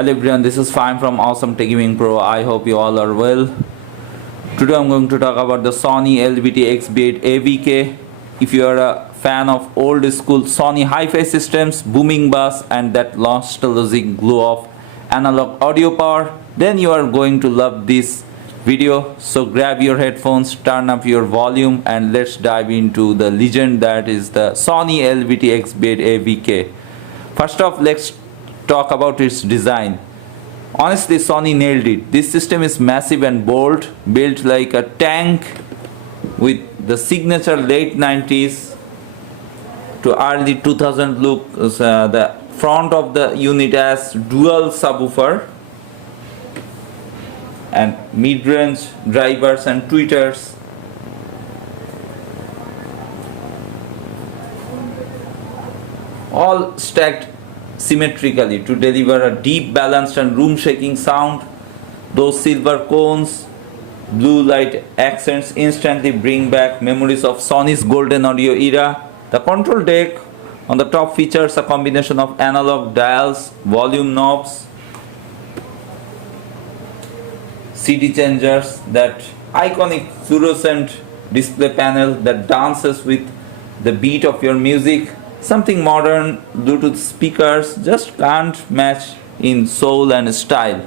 Hello everyone, this is Fine from Awesome Tech Gaming Pro. I hope you all are well. Today I'm going to talk about the Sony LBT-XB8AVK. If you are a fan of old school Sony hi-fi systems, booming bass and that nostalgic glow of analog audio power, then you are going to love this video. So grab your headphones, turn up your volume and let's dive into the legend that is the Sony LBT-XB8AVK. First off, let's talk about its design. Honestly, Sony nailed it. This system is massive and bold, built like a tank with the signature late 90s to early 2000 look. The front of the unit has dual subwoofer and mid-range drivers and tweeters. All stacked symmetrically to deliver a deep, balanced and room-shaking sound. Those silver cones, blue light accents instantly bring back memories of Sony's golden audio era. The control deck on the top features a combination of analog dials, volume knobs, CD changers, that iconic fluorescent display panel that dances with the beat of your music. Something modern Bluetooth speakers just can't match in soul and style.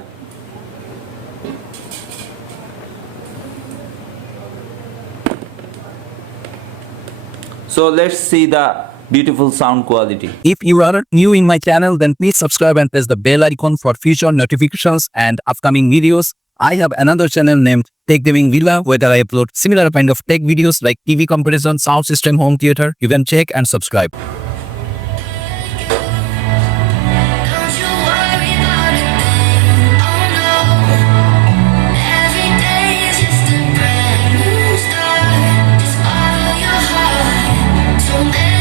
So let's see the beautiful sound quality. If you are new in my channel, then please subscribe and press the bell icon for future notifications and upcoming videos. I have another channel named Tech Gaming Villa where I upload similar kind of tech videos like TV comparison, sound system, home theater. You can check and subscribe. Okay.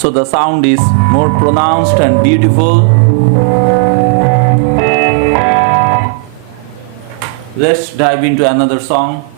so the sound is more pronounced and beautiful. Let's dive into another song.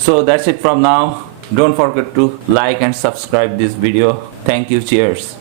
So that's it from now. Don't forget to like and subscribe this video. Thank you. Cheers.